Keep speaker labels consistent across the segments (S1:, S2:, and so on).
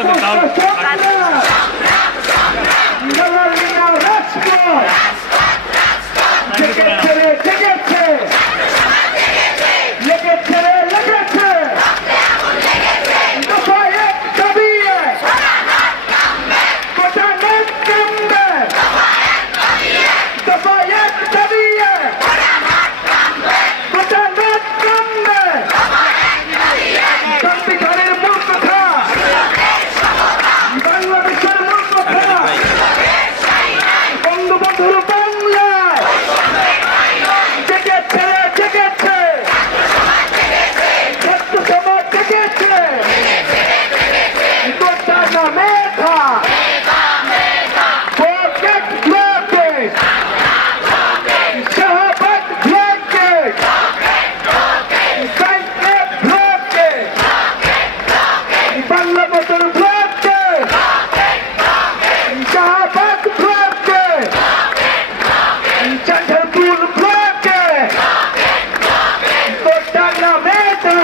S1: Aquí.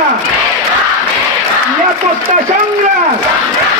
S1: Meta
S2: Meta
S1: या कोणता संग्राम